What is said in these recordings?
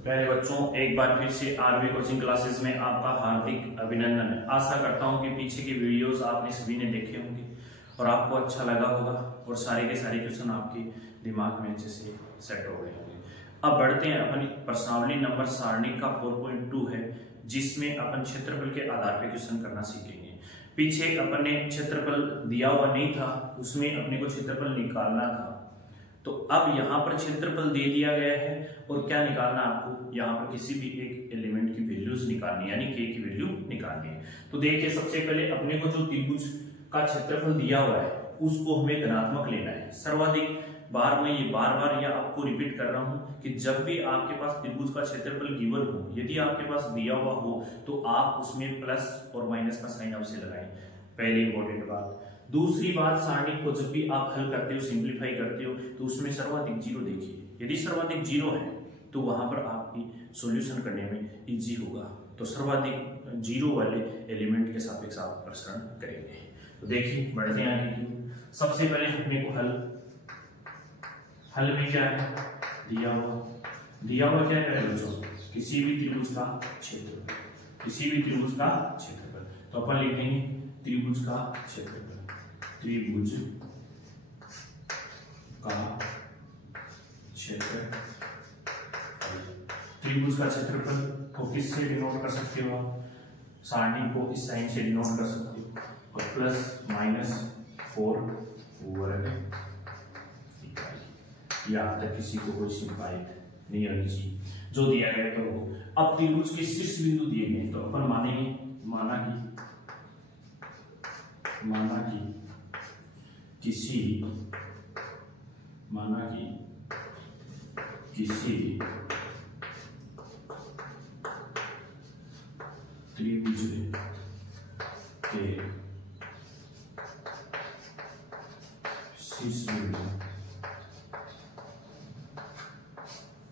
प्यारे बच्चों, एक बार फिर से आरबी कोचिंग क्लासेस में आपका हार्दिक अभिनंदन है। आशा करता हूं कि पीछे के वीडियोस आपने सभी ने देखे होंगे और आपको अच्छा लगा होगा और सारे के सारे क्वेश्चन आपके दिमाग में अच्छे से सेट हो गए होंगे। अब बढ़ते हैं अपनी प्रश्नावली नंबर सारणी का 4.2 है, जिसमें अपन क्षेत्रफल के आधार पर क्वेश्चन करना सीखेंगे। पीछे अपन ने क्षेत्रफल दिया हुआ नहीं था, उसमें अपने को क्षेत्रफल निकालना था। तो अब यहाँ पर क्षेत्रफल दे दिया गया है और क्या निकालना आपको, यहाँ पर किसी भी एक एलिमेंट की वैल्यूज निकालनी है, यानी के की वैल्यू निकालनी है। तो देखिए, सबसे पहले अपने को जो त्रिभुज का क्षेत्रफल दिया हुआ है उसको हमें धनात्मक लेना है। सर्वाधिक बार मैं ये बार या आपको रिपीट कर रहा हूं कि जब भी आपके पास त्रिभुज का क्षेत्रफल गिवन हो, यदि आपके पास दिया हुआ हो तो आप उसमें प्लस और माइनस का साइन अवश्य लगाएं। पहली इंपॉर्टेंट बात। दूसरी बात, सारणी को जब भी आप हल करते हो, सिंप्लीफाई करते हो, तो उसमें सर्वाधिक जीरो देखिए। यदि सर्वाधिक जीरो है तो वहां पर आपकी सॉल्यूशन करने में इजी होगा। तो सर्वाधिक जीरो वाले एलिमेंट के सापेक्ष आप प्रसरण करेंगे। तो देखिए, बढ़ते हैं आगे। सबसे पहले अपने को हल में क्या है दिया हुआ क्या है बच्चों, किसी भी त्रिभुज का क्षेत्रफल, किसी भी त्रिभुज का क्षेत्रफल। तो अपन लिखेंगे त्रिभुज का क्षेत्रफल, त्रिभुज का क्षेत्रफल। त्रिभुज का क्षेत्रफल को किससे डिनोट कर सकते हो आप, सारणी को इस साइन से डिनोट कर सकते हो, और प्लस माइनस 4 वर्ग इकाई। या तक किसी को कोई शिकायत नहीं होनी चाहिए, जो दिया गया तो वो। अब त्रिभुज के शीर्ष बिंदु दिए गए, तो अपन माना कि किसी त्रिभुज के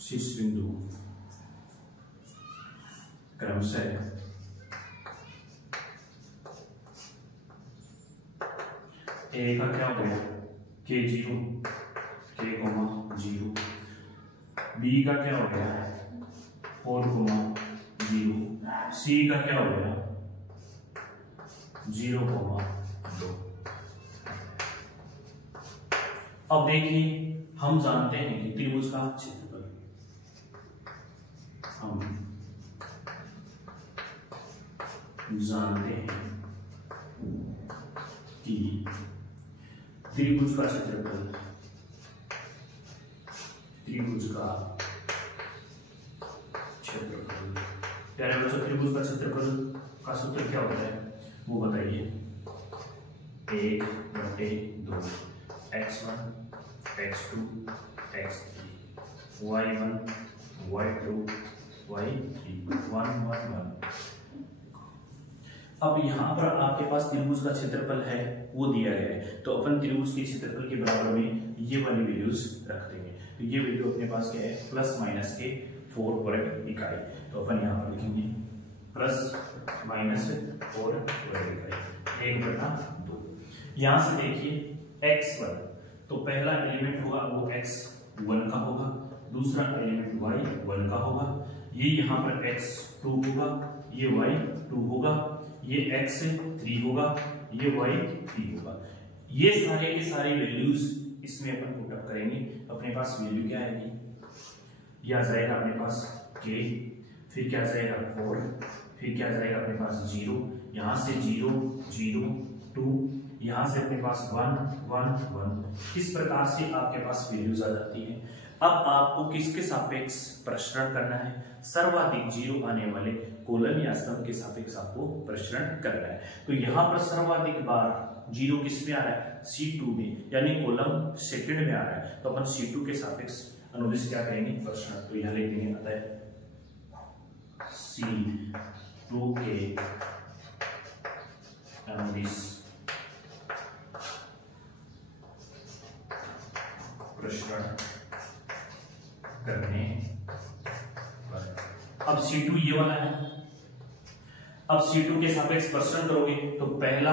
शीर्ष बिंदु क्रमशः ए का क्या हो गया K0, K,0, बी का क्या हो गया 4,0, सी का क्या हो गया 0,2। अब देखिए, हम जानते हैं कि त्रिभुज का क्षेत्रफल, हम जानते हैं कि त्रिभुज का क्षेत्रफल, प्यारे बच्चों, त्रिभुज का क्षेत्रफल का सूत्र क्या होता है वो बताइए। 1/2 x1 x2 x3 y1 y2 y3 1 1 1। अब यहाँ पर आपके पास त्रिभुज का क्षेत्रफल है, वो दिया गया है, तो अपन त्रिभुज के क्षेत्रफल के बराबर में ये वाली वैल्यूज रख देंगे। तो ये वैल्यू अपने पास क्या है, प्लस माइनस के 4 वर्ग इकाई। तो अपन यहाँ पर लिखेंगे प्लस माइनस 4 वर्ग इकाई 1/2। यहाँ से देखिए x1, तो पहला एलिमेंट होगा वो x1 का होगा, दूसरा एलिमेंट y1 का होगा, ये यहाँ पर x2 होगा, ये y2 होगा, ये x3 होगा, ये y3 होगा। ये सारे के सारे वैल्यूज इसमें अपन पुट अप करेंगे। अपने पास वैल्यू क्या आएगी, ये आ जाएगा अपने पास k, फिर क्या जाएगा 4, फिर क्या जाएगा अपने पास 0, यहाँ से 0 0 2, यहाँ से अपने पास 1 1 1। इस प्रकार से आपके पास वैल्यूज आ जाती है। अब आपको किसके सापेक्ष प्रसरण करना है, सर्वाधिक जीरो आने वाले कोलन या स्तंभ के सापेक्ष आपको प्रसरण करना है। तो यहाँ पर सर्वाधिक बार जीरो किस में आ रहा है, C2 में, यानी कॉलम सेकंड में आ रहा है। तो अपन C2 के सापेक्ष अनुदिश क्या करेंगे, प्रसरण। तो यहाँ लिख देंगे अतः C2 के अनुदिश प्रसरण करने पर। अब C2 ये वाला है, अब C2 के सापेक्ष प्रसरण करोगे तो पहला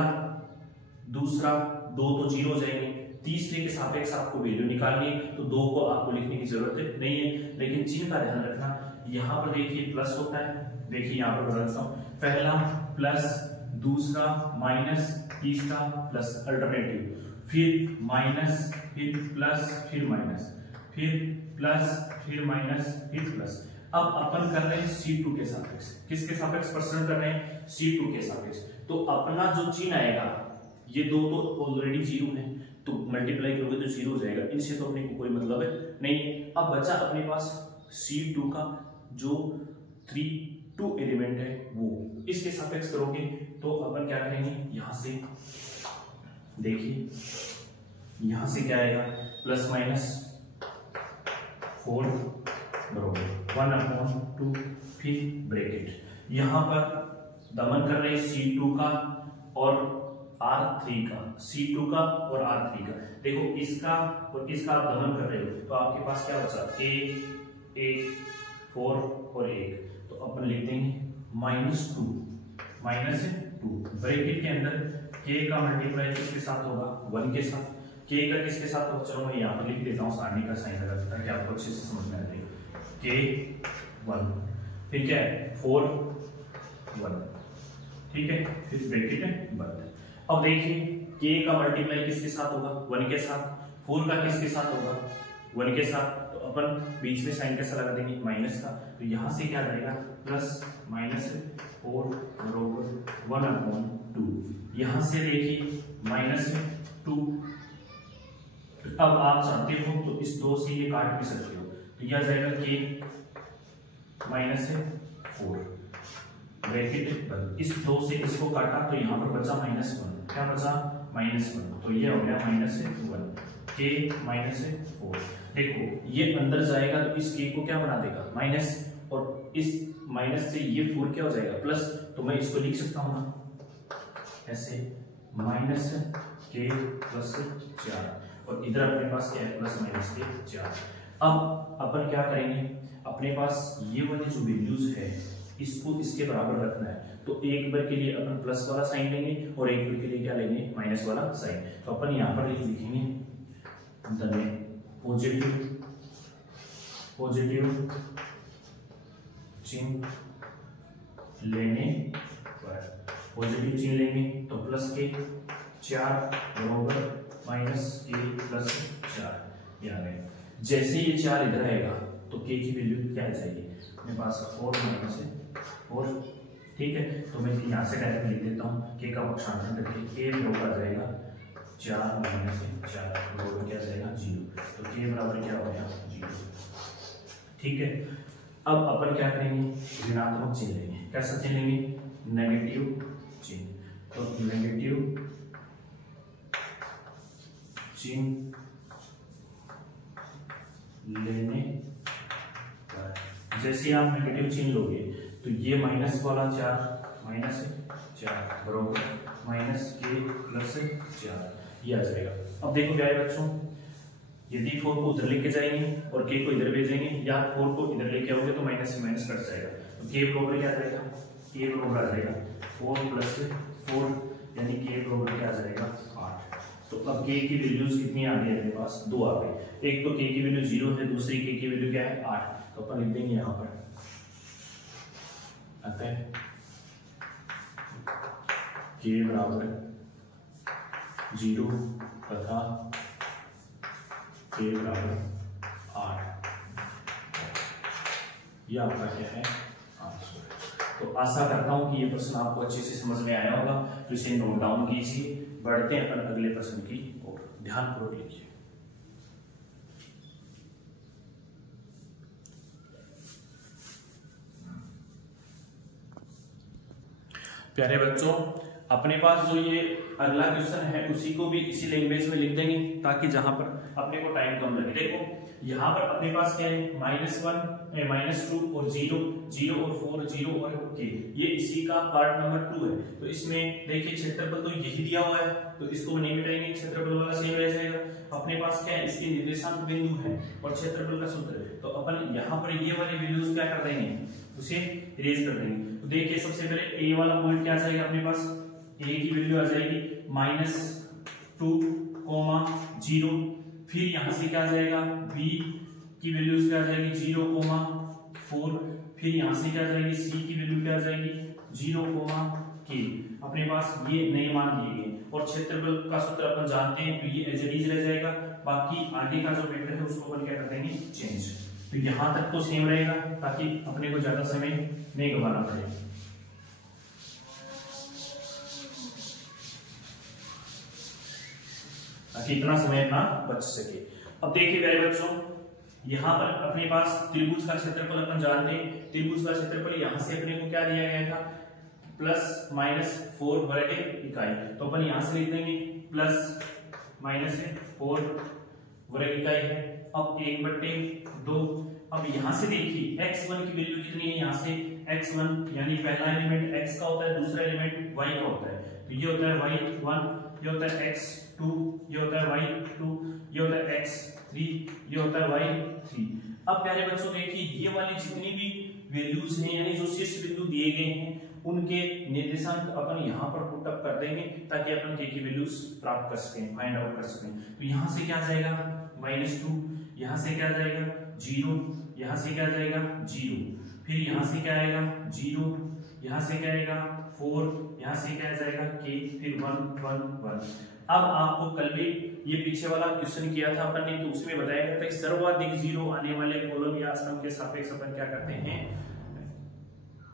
दूसरा 2 तो 0 हो जाएंगे, तीसरे के सापेक्ष आपको वैल्यू निकालनी है, तो 2 को आपको लिखने की जरूरत नहीं है, लेकिन चिन्ह का ध्यान रखना। यहाँ पर देखिए प्लस होता है, देखिए यहाँ पर बदलता हूँ, पहला प्लस, दूसरा माइनस, तीसरा प्लस, अल्टरनेटिव, फिर माइनस, फिर प्लस, फिर माइनस, फिर प्लस, फिर माइनस, फिर प्लस। अब अपन कर रहे हैं C2 के सापेक्ष। किसके सापेक्ष प्रसरण कर रहे हैं? C2 के सापेक्ष। तो अपना जो चिन्ह आएगा, ये 2 तो ऑलरेडी 0 है, तो मल्टीप्लाई करोगे तो 0 हो जाएगा, इनसे तो अपने को कोई मतलब नहीं है। अब बचा अपने पास C2 का जो 3 एलिमेंट है वो, इसके सापेक्ष करोगे तो अपन क्या करेंगे, यहां से देखिए, यहां से क्या आएगा, प्लस माइनस 4 बराबर 1/2, फिर ब्रैकेट, यहां पर दमन कर रहे हैं C2 का और R3 का, C2 का और R3 का। देखो इसका और इसका आप दमन कर रहे हो, तो आपके पास क्या बचा, A, 4 और 1, तो अपन लिख देंगे -2, ब्रैकेट के अंदर K का मल्टीप्लाई किसके साथ होगा, 1 के साथ, K का किसके साथ होगा, चलो मैं यहाँ पर लिख देता हूँ सारणी का साइन लगा देता कि आपको अच्छे से समझ में आ जाएगा। K 1, फिर क्या है 4 1, ठीक है, फिर ब्रैकेट है बंद। अब देखिए K का मल्टीप्लाई किसके साथ होगा, 1 के साथ, 4 का किसके साथ होगा, 1 के साथ, तो अपन बीच में साइन कैसा लगा देंगे, माइनस का, तो यहां से क्या जाएगा, प्लस माइनस 4 बराबर 1/2, यहां से देखिए -2। अब आप चाहते हो तो इस 2 से ये काट भी सकते हो, तो यह जाएगा K -4 ब्रैकेट बंद, इस 2 से इसको काटा तो यहाँ पर बचा -1, क्या बचा, -1, तो ये हो गया -1, K -4। देखो ये अंदर जाएगा तो इस K को क्या बना देगा, माइनस, और इस माइनस से ये 4 क्या हो जाएगा, प्लस, तो मैं इसको लिख सकता हूँ ना ऐसे, -K + 4, और इधर अपने पास क्या है, +-K4। अब अपन क्या करेंगे, अपने पास ये वाली जो वैल्यूज है इसको इसके बराबर रखना है, तो एक बार के लिए अपन प्लस वाला साइन लेंगे और एक बार के लिए क्या लेंगे, माइनस वाला साइन। तो अपन यहाँ पर लिखेंगे पॉजिटिव चिन्ह लेने पर, पॉजिटिव चिन्ह लेंगे तो +K4 बराबर -K + 4, ये आ गया। जैसे ये 4 इधर आएगा तो K की वैल्यू क्या आ जाएगी, मेरे पास 4 -4, ठीक है, तो मैं यहाँ से डायरेक्ट लिख देता हूँ, K का पक्षांतर करके K बराबर आ जाएगा 4 - 4 बराबर क्या आ जाएगा 0, तो K बराबर क्या हो गया 0, ठीक है। अब अपन क्या करेंगे, ऋणात्मक चिन्ह लेंगे, कैसा चिन्ह लेंगे, नेगेटिव चिन्ह, तो नेगेटिव चिन्ह लेने पर, जैसे आप नेगेटिव चिन्ह लोगे तो ये माइनस वाला 4 बराबर -K + 4, ये आ जाएगा। अब देखो क्या है बच्चों, यदि 4 को उधर लेके जाएंगे और K को इधर भेजेंगे, या 4 को इधर लेके आओगे तो माइनस से माइनस कट जाएगा, तो K बराबर क्या आ जाएगा, K बराबर आ जाएगा 4 + 4, यानी K बराबर क्या आ जाएगा 8। तो अब K की वैल्यूज कितनी आ गई मेरे पास, 2 आ गई, एक तो K की वैल्यू 0 है, दूसरी K की वैल्यू क्या है 8, तो अपन लिख देंगे यहाँ पर अतः K बराबर 0 तथा K बराबर 8, यह आपका क्या है आंसर। तो आशा करता हूं कि ये प्रश्न आपको अच्छे से समझ में आया होगा, तो इसे नोट डाउन कीजिए। बढ़ते हैं अपन अगले प्रश्न की ओर, ध्यानपूर्वक लिखिए। प्यारे बच्चों, अपने पास जो ये अगला क्वेश्चन है उसी को भी इसी लैंग्वेज में लिख देंगे ताकि जहां पर अपने को टाइम कम लगे। देखो यहाँ पर अपने पास क्या है, -1 -2 और 0 0 और 4 0 और K, ये इसी का पार्ट नंबर 2 है। तो इसमें देखिए क्षेत्रफल तो यही दिया हुआ है, तो इसको नहीं मिटाएंगे, क्षेत्रफल वाला सेम रह जाएगा। अपने पास क्या है, इसके निर्देशांक बिंदु है और क्षेत्रफल का सूत्र है, तो अपन यहाँ पर ये वाली वैल्यूज क्या कर देंगे, उसे इरेज कर देंगे। तो देखिए सबसे पहले ए वाला पॉइंट क्या आ जाएगा अपने पास, ए की वैल्यू आ जाएगी -2 कोमा 0, फिर यहां से क्या आ जाएगा b की वैल्यूज क्या आ जाएगी 0 कोमा 4, फिर यहां से क्या आ जाएगी c की वैल्यू क्या आ जाएगी 0 कोमा k। अपने पास ये नए मान दिए गए और क्षेत्रफल का सूत्र अपन जानते हैं, तो ये एज इट इज रह जाएगा। बाकी आगे का जो वेक्टर है उसको अपन क्या कर देंगे चेंज। तो यहां तक तो सेम रहेगा ताकि अपने को ज्यादा समय नहीं गंवाना पड़े। ताकि इतना समय अपना बच सके। अब देखिए प्यारे बच्चों, यहाँ पर अपने पास त्रिभुज का क्षेत्रफल अपन जानते हैं। त्रिभुज का क्षेत्रफल यहाँ से अपने को क्या दिया गया था +-4 वर्ग इकाई। तो अपन यहाँ से लिख देंगे +-4 वर्ग इकाई है। अब 1/2। अब यहाँ से देखिए x1 की वैल्यू कितनी है, यहाँ से x1 यानी पहला एलिमेंट x का होता है, दूसरा एलिमेंट y का होता है। तो ये होता है y1, ये होता है x2, ये होता है y2, ये होता है x3, ये होता है y3। अब प्यारे बच्चों देखिए ये वाली जितनी भी वैल्यूज हैं यानी जो शीर्ष बिंदु दिए गए हैं उनके निर्देशांक अपन यहाँ पर पुट अप कर देंगे ताकि अपन k की वैल्यूज प्राप्त कर सकें, फाइंड आउट कर सकें। तो यहाँ से क्या आ जाएगा -2, यहाँ से क्या आ जाएगा 0, यहाँ से क्या आ जाएगा 0, फिर यहाँ से क्या आएगा 0, यहाँ से क्या आएगा 4, यहाँ से क्या आ जाएगा k, फिर 1 1 1। अब आपको कल भी ये पीछे वाला क्वेश्चन किया था अपन ने, तो उसमें बताया गया था कि सर्वाधिक 0 आने वाले कॉलम या स्तंभ के सापेक्ष अपन क्या करते हैं,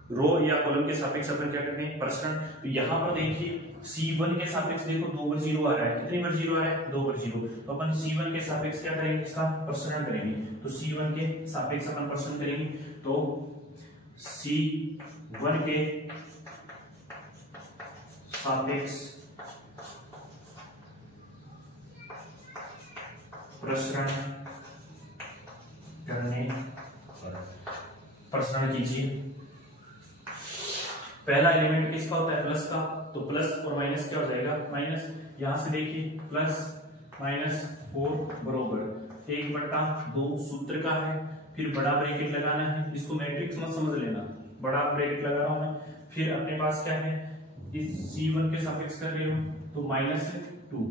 रो या कॉलम के सापेक्ष अपन क्या करते हैं प्रसरण। तो यहाँ पर देखिए C1 के सापेक्ष देखो 2 पर 0 आ रहा है, कितनी बार 0 आ रहा है 2 पर 0। तो अपन C1 के सापेक्ष क्या करेंगे, इसका प्रसरण करेंगे। तो C1 के सापेक्ष अपन प्रसरण करेंगे, तो C1 के सापेक्ष प्रसरण करने पर प्रसरण कीजिए। पहला एलिमेंट किसका होता है प्लस का, तो प्लस और माइनस क्या हो जाएगा माइनस। यहां से देखिए +-4 बरोबर 1/2 सूत्र का है, फिर बड़ा ब्रैकेट लगाना है। इसको मैट्रिक्स मत समझ लेना, बड़ा ब्रैकेट लगा रहा हूं मैं। फिर अपने पास क्या है, इस C1 के सापेक्ष कर रही हूं तो -2,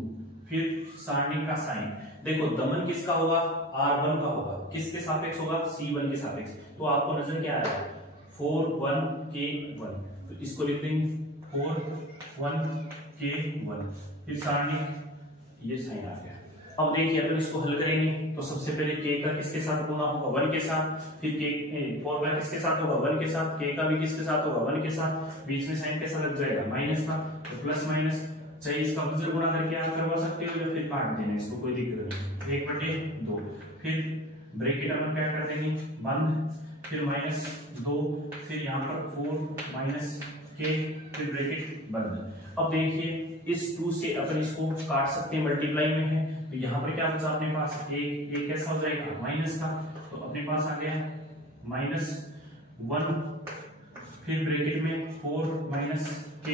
फिर सारणी का साइन। देखो दमन किसका होगा, R1 का होगा, किसके सापेक्ष होगा C1 के सापेक्ष। तो आपको नजर क्या आ रहा है 4 1 k 1, तो इसको लिख देंगे 4 1 k 1, फिर सारणी ये साइन आ गया। अब देखिए अपन इसको हल करेंगे तो सबसे पहले k का किसके साथ गुना होगा 1 के साथ, फिर k 4 का किसके साथ होगा 1 के साथ, k का भी किसके साथ होगा 1 के साथ, बीच में साइन कैसा लग जाएगा माइनस का, तो प्लस माइनस चाहे इसका गुजर गुना करके आप करवा सकते हो या फिर काट देना, इसको कोई दिक्कत नहीं। 1/2, फिर ब्रैकेट अपन क्या कर देंगे बंद, फिर -2, फिर यहाँ पर 4 - k, फिर ब्रैकेट बंद। अब देखिए इस 2 से अपन इसको काट सकते हैं, मल्टीप्लाई में है तो यहाँ पर क्या बचा अपने पास एक कैसा हो जाएगा माइनस का, तो अपने पास आ गया -1, फिर ब्रैकेट में 4 - k,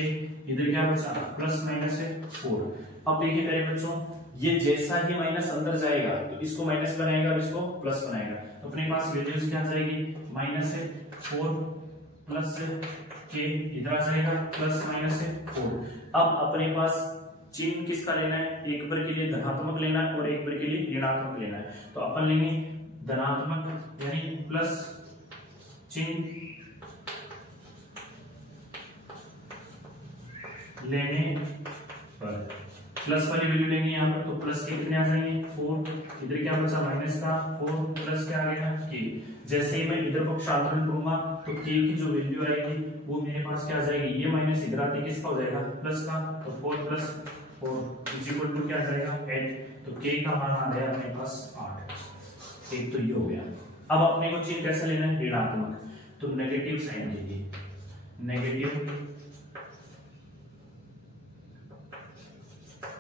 इधर क्या बचा प्लस माइनस है 4। अब देखिए प्यारे बच्चों ये जैसा ही माइनस अंदर जाएगा तो इसको माइनस बनाएगा और इसको प्लस बनाएगा, तो अपने पास वैल्यूज क्या जाएगी -4 प्लस k, इधर आ जाएगा +-4। अब अपने पास चिन्ह किसका लेना है, एक बार के लिए धनात्मक लेना है और एक बार के लिए ऋणात्मक लेना है। तो अपन लेंगे धनात्मक यानी प्लस चिन्ह लेने पर प्लस वाली वैल्यू लेंगे यहाँ पर, तो प्लस के कितने आ जाएंगे 4, इधर क्या बचा माइनस का 4 प्लस क्या आ गया k। जैसे ही मैं इधर पक्षांतरण करूंगा तो k की जो वैल्यू आएगी वो मेरे पास क्या आ जाएगी, ये माइनस इधर आते किसका हो जाएगा प्लस का, तो 4 + 4 क्या आ जाएगा 8। तो k का मान आ गया अपने पास 8। एक तो ये हो गया। अब अपने को चिन्ह कैसे लेना है ऋणात्मक, तो नेगेटिव साइन लीजिए, नेगेटिव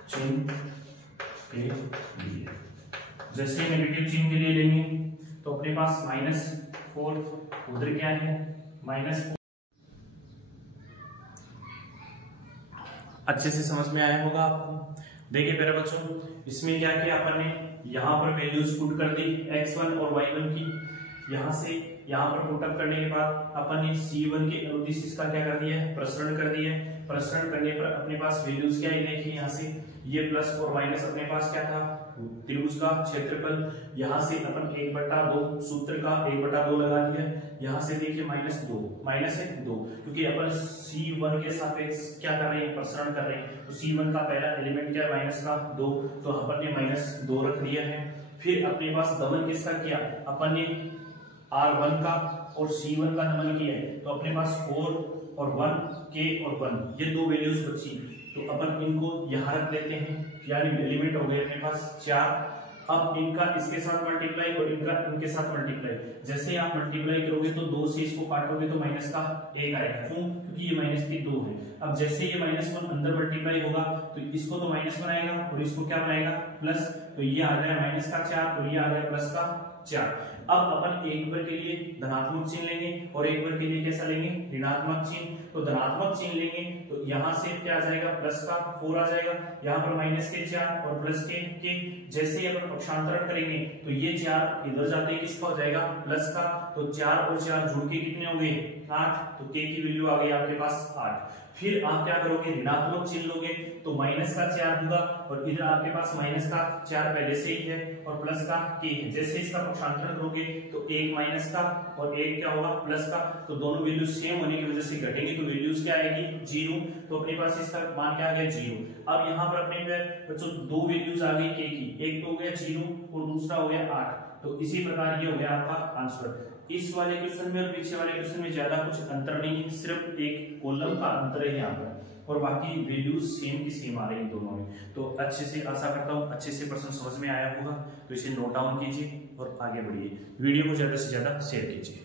चिन्ह के लिए। जैसे नेगेटिव चिन्ह के लिए लेंगे तो अपने पास -4, उधर क्या है -4। अच्छे से समझ में आया होगा आपको। देखिए मेरे बच्चों इसमें क्या किया अपन ने, यहाँ पर वैल्यूज पुट कर दी x1 और y1 की, यहाँ से यहाँ पर पुट अप करने के बाद अपन ने C1 के अनुदिश इसका क्या कर दिया है प्रसरण कर दिया है। प्रसरण करने पर अपने पास वैल्यूज क्या है देखिए, यहाँ से ये प्लस और माइनस अपने पास क्या था, त्रिभुज का क्षेत्रफल। यहाँ से अपन 1/2 सूत्र का 1/2 लगा दिया। यहाँ से देखिए -2 क्योंकि अपन C1 के सापेक्ष क्या कर रहे हैं, प्रसरण कर रहे हैं। तो C1 का पहला एलिमेंट क्या है, -2, तो अपन ने -2 रख दिया है। फिर अपने पास दमन किसका किया, अपन ने R1 का और C1 का दमन किया है। तो अपने पास 4 और 1 k और 1 ये 2 वैल्यूज बची, तो अपन इनको यहाँ रख लेते हैं, यानी एलिमेंट हो गए अपने पास 4। अब इनका इसके साथ मल्टीप्लाई और इनका इनके साथ मल्टीप्लाई। जैसे आप मल्टीप्लाई करोगे तो 2 से इसको काटोगे तो माइनस का 1 आएगा, क्यों, क्योंकि ये माइनस की 2 है। अब जैसे ये -1 अंदर मल्टीप्लाई होगा तो इसको तो माइनस बनाएगा और इसको क्या बनाएगा, प्लस। तो ये आ जाएगा -4 और ये आ जाएगा +4। अब अपन एक बार के लिए धनात्मक चिन्ह लेंगे और एक बार के लिए कैसा लेंगे, ऋणात्मक चिन्ह। तो धनात्मक चिन्ह लेंगे तो यहाँ से क्या आ जाएगा, +4 आ जाएगा, यहाँ पर -4 और +k। जैसे अपन पक्षांतरण करेंगे तो ये 4 इधर जाते हैं, किसका हो जाएगा, प्लस का। तो 4 और 4 जुड़ के कितने हो गए, 8। तो k की वैल्यू आ गई आपके पास 8। फिर आप क्या करोगे, ऋणात्मक चिन्ह लोगे तो -4 होगा और इधर आपके पास -4 पहले से ही है और प्लस का k है। जैसे इसका पक्षांतरण करोगे तो 1 माइनस का और 1 क्या होगा, प्लस का। तो दोनों वैल्यू सेम होने की वजह से घटेंगे तो वैल्यूज क्या आएगी, 0। तो अपने पास इसका मान क्या आ गया, 0। अब यहाँ पर अपने बच्चों 2 वैल्यूज आ गई k की, एक तो हो गया 0 और दूसरा हो गया 8। तो इसी प्रकार ये हो गया आपका आंसर। इस वाले क्वेश्चन में और पीछे वाले क्वेश्चन में ज्यादा कुछ अंतर नहीं है, सिर्फ एक कॉलम का अंतर है यहाँ पर, और बाकी वैल्यूज सेम की सेम आ रही है दोनों में। तो अच्छे से, आशा करता हूँ अच्छे से प्रश्न समझ में आया होगा। तो इसे नोट डाउन कीजिए और आगे बढ़िए। वीडियो को ज्यादा से ज्यादा शेयर कीजिए।